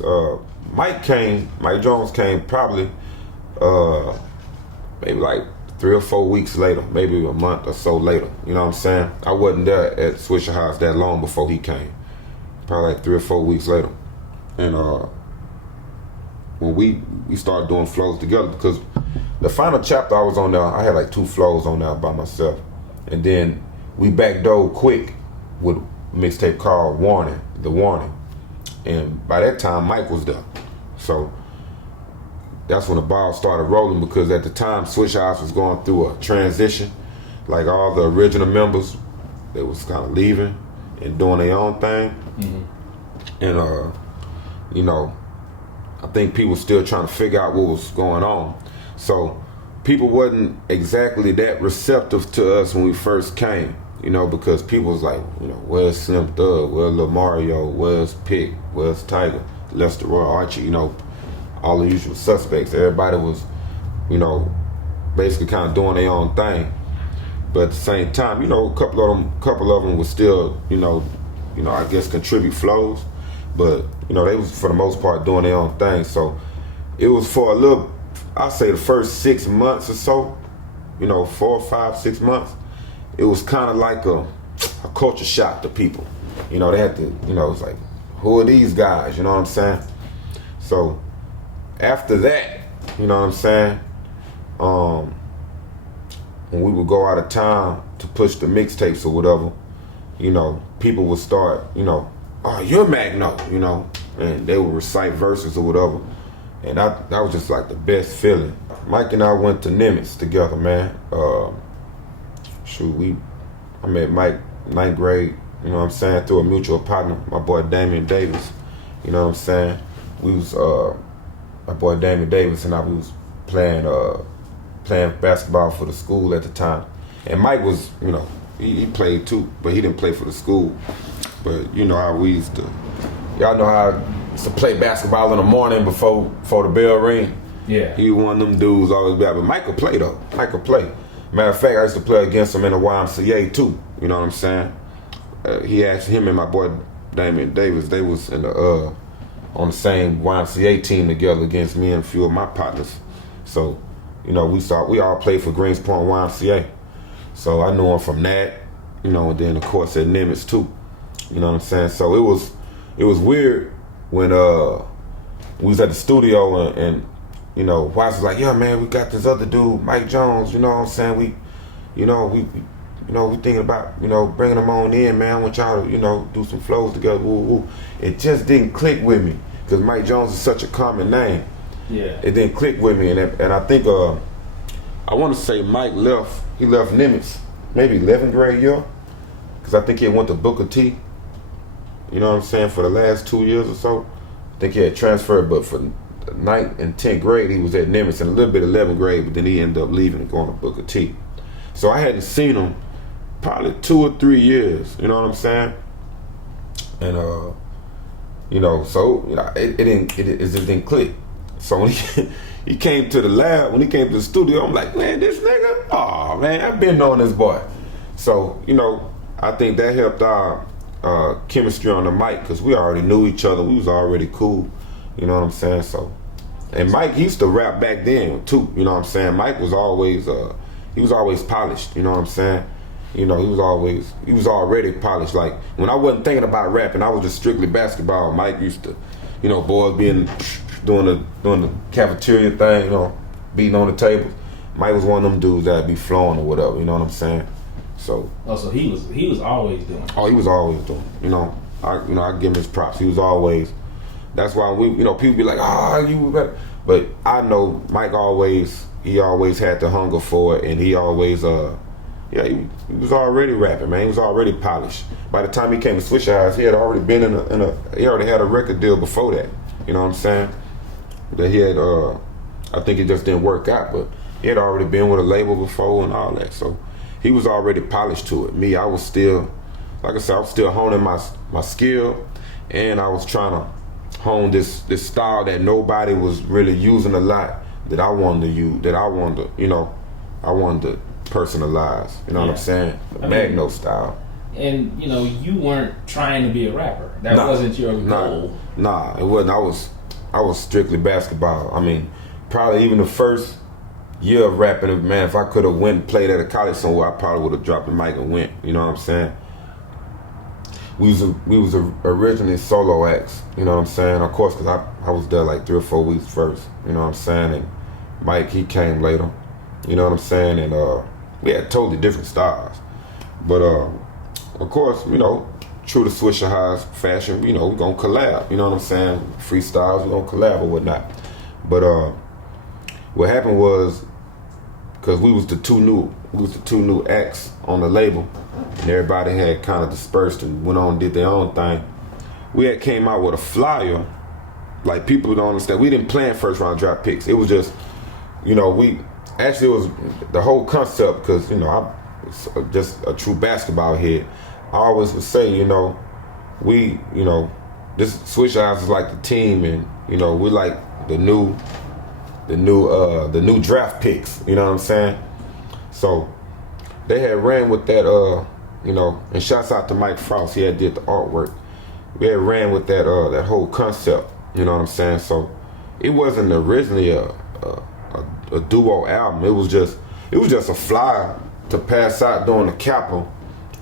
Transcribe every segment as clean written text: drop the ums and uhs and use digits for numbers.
because Mike Jones came probably maybe like 3 or 4 weeks later, maybe a month or so later. You know what I'm saying? I wasn't there at Swishahouse that long before he came. Probably like 3 or 4 weeks later. And when we started doing flows together, because the final chapter I was on there, I had like 2 flows on there by myself. And then we backdoored quick with a mixtape called The Warning. And by that time, Mike was there. So that's when the ball started rolling, because at the time Swishahouse was going through a transition. Like all the original members, they was kind of leaving and doing their own thing. Mm-hmm. And you know, I think people still trying to figure out what was going on. So people wasn't exactly that receptive to us when we first came, you know, because people was like, you know, where's Slim Thug, where's Lil Mario, where's Pick, where's Tiger, Lester Roy, Archie, you know, all the usual suspects. Everybody was, you know, basically kind of doing their own thing. But at the same time, you know, a couple of them would still, you know, I guess contribute flows. But, you know, they was for the most part doing their own thing. So it was for a little, I'd say the first 6 months or so, you know, 4, 5, 6 months, it was kind of like a culture shock to people. You know, they had to, you know, it's like, who are these guys? You know what I'm saying? So after that, you know what I'm saying, when we would go out of town to push the mixtapes or whatever, you know, people would start, you know, oh, you're Magno, you know, and they would recite verses or whatever. And that was just like the best feeling. Mike and I went to Nimitz together, man. I met Mike 9th grade, you know what I'm saying, through a mutual partner, my boy Damian Davis. You know what I'm saying? We was, my boy Damian Davis and I, we was playing basketball for the school at the time. And Mike was, you know, he played too, but he didn't play for the school. But you know how we used to, y'all know how I used to play basketball in the morning before the bell ring. Yeah. He was one of them dudes always bad, but Mike could play though. Mike could play. Matter of fact, I used to play against him in the YMCA too. You know what I'm saying? He asked him and my boy Damian Davis, they was in the on the same YMCA team together against me and a few of my partners. So, you know, we all played for Greenspoint YMCA. So I knew him from that, you know, and then of course at Nimitz too. You know what I'm saying? So it was weird when we was at the studio and you know, Watts was like, yeah man, we got this other dude, Mike Jones, you know what I'm saying? We thinking about, you know, bringing him on in, man. I want y'all to, you know, do some flows together. Woo, woo. It just didn't click with me because Mike Jones is such a common name. Yeah. It didn't click with me, and I think I want to say Mike left Nimitz maybe 11th grade year, because I think he went to Booker T. You know what I'm saying, for the last 2 years or so. I think he had transferred, but for the 9th and 10th grade he was at Nimitz, and a little bit of 11th grade, but then he ended up leaving and going to Booker T. So I hadn't seen him probably 2 or 3 years, you know what I'm saying? And you know, so you know, it just didn't click. So when he came to the lab, when he came to the studio, I'm like, man, this nigga, oh man, I've been knowing this boy. So, you know, I think that helped our chemistry on the mic, because we already knew each other. We was already cool, you know what I'm saying? So, and Mike, he used to rap back then too, you know what I'm saying? Mike was always, he was always polished, you know what I'm saying? You know, he was already polished. Like, when I wasn't thinking about rapping, I was just strictly basketball. Mike used to, you know, boys being, doing the cafeteria thing, you know, beating on the tables. Mike was one of them dudes that'd be flowing or whatever, you know what I'm saying? So. Oh, so he was always doing it. Oh, he was always doing it. You know, I give him his props. He was always. That's why people be like, you better. But I know Mike he always had the hunger for it, and he always he was already rapping, man. He was already polished. By the time he came to Swishahouse, he had already been he already had a record deal before that. You know what I'm saying? That he had, I think it just didn't work out, but he had already been with a label before and all that. So he was already polished to it. Me, I was still, like I said, I was still honing my skill, and I was trying to hone this style that nobody was really using a lot, that I wanted to use, that I wanted to personalize. You know what I'm saying? The Magno style. And you weren't trying to be a rapper. That wasn't your goal. Nah, it wasn't. I was strictly basketball. I mean, probably even the first year of rapping, man, if I could have went and played at a college somewhere, I probably would have dropped the mic and went. You know what I'm saying? We was originally solo acts. You know what I'm saying? Of course, because I was there like 3 or 4 weeks first. You know what I'm saying? And Mike, he came later. You know what I'm saying? And we had totally different styles. But of course, true to Swishahouse fashion, we're gonna collab. You know what I'm saying? Freestyles, we're gonna collab or whatnot. But what happened was, because we was the two new acts on the label, and everybody had kind of dispersed and went on and did their own thing. We had came out with a flyer, like people don't understand. We didn't plan first round draft picks. It was just, it was the whole concept, because I'm just a true basketball head. I always would say, this Swishahouse is like the team, and we like the new draft picks. You know what I'm saying? So they had ran with that, and shouts out to Mike Frost. He had did the artwork. We had ran with that that whole concept. You know what I'm saying? So it wasn't originally a duo album. It was just a flyer to pass out during the Capitol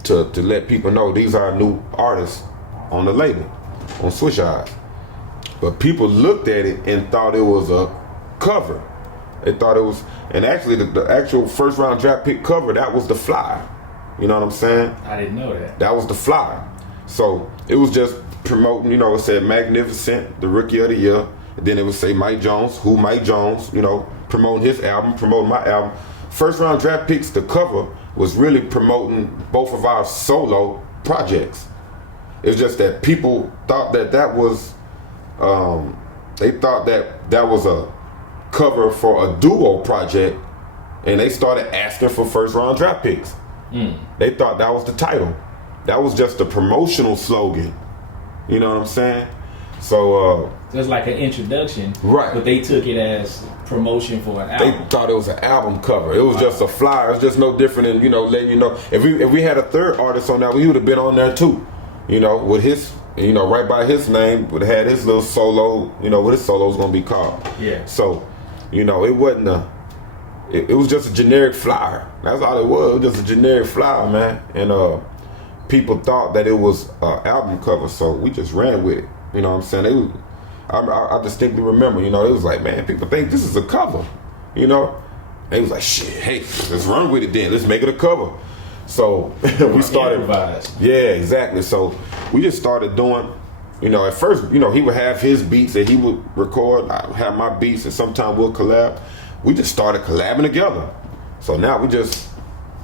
to let people know these are new artists on the label, on Swishahouse. But people looked at it and thought it was a cover. They thought it was, and actually the actual first round draft pick cover, that was the flyer. You know what I'm saying? I didn't know that. That was the flyer. So it was just promoting, it said Magnificent, the Rookie of the Year. And then it would say Mike Jones, promoting his album, promoting my album. First round draft picks, the cover was really promoting both of our solo projects. It's just that people thought that was, they thought that was a cover for a duo project, and they started asking for first round draft picks. They thought that was the title. That was just a promotional slogan. You know what I'm saying? So it's like an introduction, right? But they took it as promotion for an album. They thought it was an album cover. It was just a flyer. It's just no different than letting you know. If we had a third artist on that, we would have been on there too. With his, right by his name, would have had his little solo. What his solo was gonna be called. Yeah. So, it wasn't it was just a generic flyer. That's all it was. It was just a generic flyer, man. And people thought that it was an album cover, so we just ran with it. You know what I'm saying? I distinctly remember, it was like, man, people think this is a cover. They was like, shit, hey, let's run with it then. Let's make it a cover. So we started. Improvised. Yeah, exactly. So we just started doing, at first, he would have his beats that he would record. I would have my beats, and sometimes we'll collab. We just started collabing together. So now we just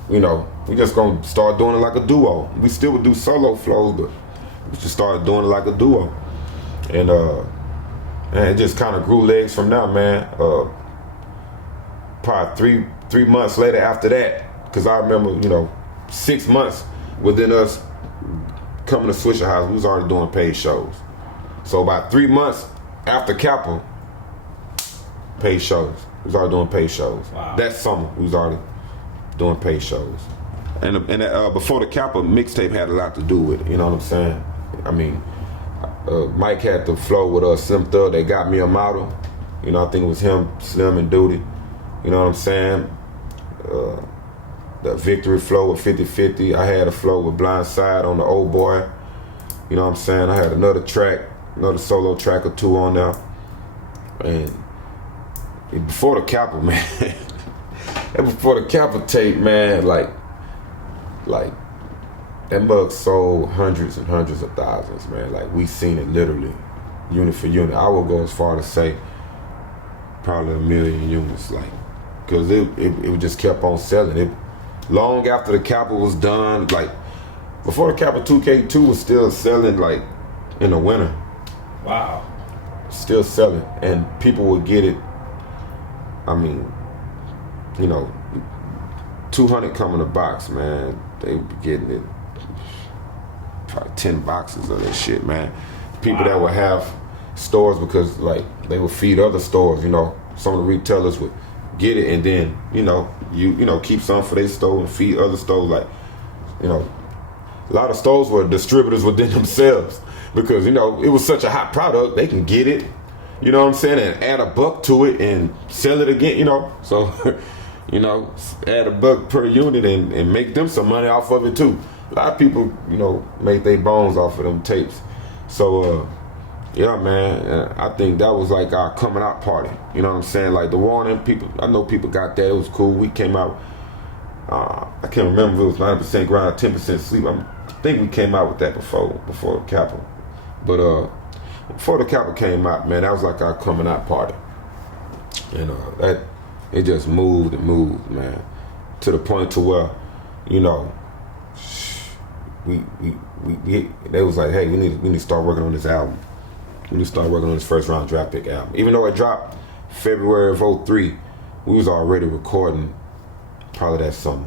gonna start doing it like a duo. We still would do solo flows, but we just started doing it like a duo. And it just kind of grew legs from now, man. Probably three months later after that, because I remember, 6 months within us coming to Swishahouse, we was already doing paid shows. So about 3 months after Capitol, paid shows. We was already doing paid shows. Wow. That summer, we was already doing paid shows. And before the Capitol, mixtape had a lot to do with it. You know what I'm saying? I mean, Mike had the flow with Slim Thug. They got me a model. I think it was him, Slim, and Duty. You know what I'm saying? The Victory flow with 50-50. I had a flow with Blind Side on the Old Boy. You know what I'm saying? I had another solo track or two on there. And before the Capitol, man, and before the Capitol tape, man, like that mug sold hundreds and hundreds of thousands, man. Like, we seen it literally, unit for unit. I would go as far to say probably 1 million units, like, because it just kept on selling. It long after the Capitol was done, like before the Capitol 2K2 was still selling, like in the winter. Wow. Still selling, and people would get it. I mean, 200 come in a box, man. They would be getting it. Probably 10 boxes of that shit, man. People that would have stores, because like they would feed other stores. Some of the retailers would get it, and then you keep some for their store and feed other stores. Like, a lot of stores were distributors within themselves because, you know, it was such a hot product, they can get it, you know what I'm saying, and add a buck to it and sell it again, you know. So, you know, add a buck per unit and make them some money off of it too. A lot of people, you know, make their bones off of them tapes. So, yeah, man, I think that was like our coming out party. You know what I'm saying? Like the warning, people, I know people got that. It was cool. We came out, I can't remember if it was 90% grind, 10% sleep. I think we came out with that before Kappa. But before the Kappa came out, man, that was like our coming out party. And that, it just moved and moved, man, to the point to where, you know, they was like, hey, we need to start working on this album. We need to start working on this first round draft pick album. Even though it dropped February of 03, we was already recording probably that summer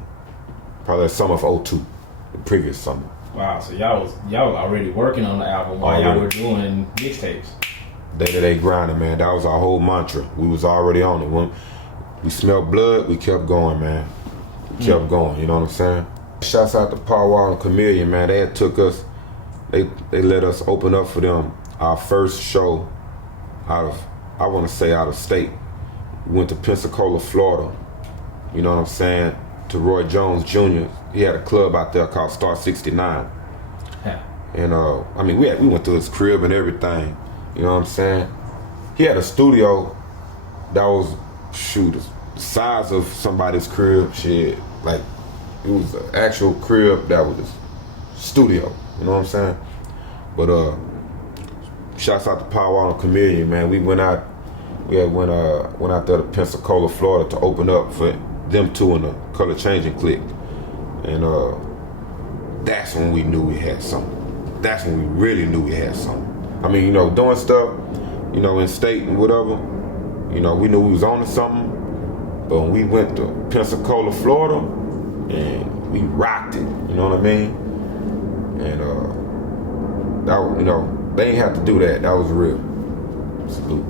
of 02, the previous summer. Wow, so y'all was already working on the album while y'all were doing mixtapes. Day-to-day grinding, man. That was our whole mantra. We was already on it. When we smelled blood, we kept going, man. We kept going, you know what I'm saying? Shouts out to Powwow and Chamillionaire, man. They had took us, they let us open up for them our first show out of state. We went to Pensacola, Florida. You know what I'm saying? To Roy Jones Jr. He had a club out there called Star 69. Yeah. And I mean, we went to his crib and everything. You know what I'm saying? He had a studio that was the size of somebody's crib. Shit, like it was an actual crib that was a studio. You know what I'm saying? But shouts out to Powwow and Chamillionaire, man. We went out there to Pensacola, Florida to open up for them two in the Color Changing Clique. And that's when we knew we had something. That's when we really knew we had something. I mean, you know, doing stuff, you know, in state and whatever, you know, we knew we was on to something. But when we went to Pensacola, Florida, and we rocked it, you know what I mean? And that, you know, they ain't have to do that. That was real. Salute.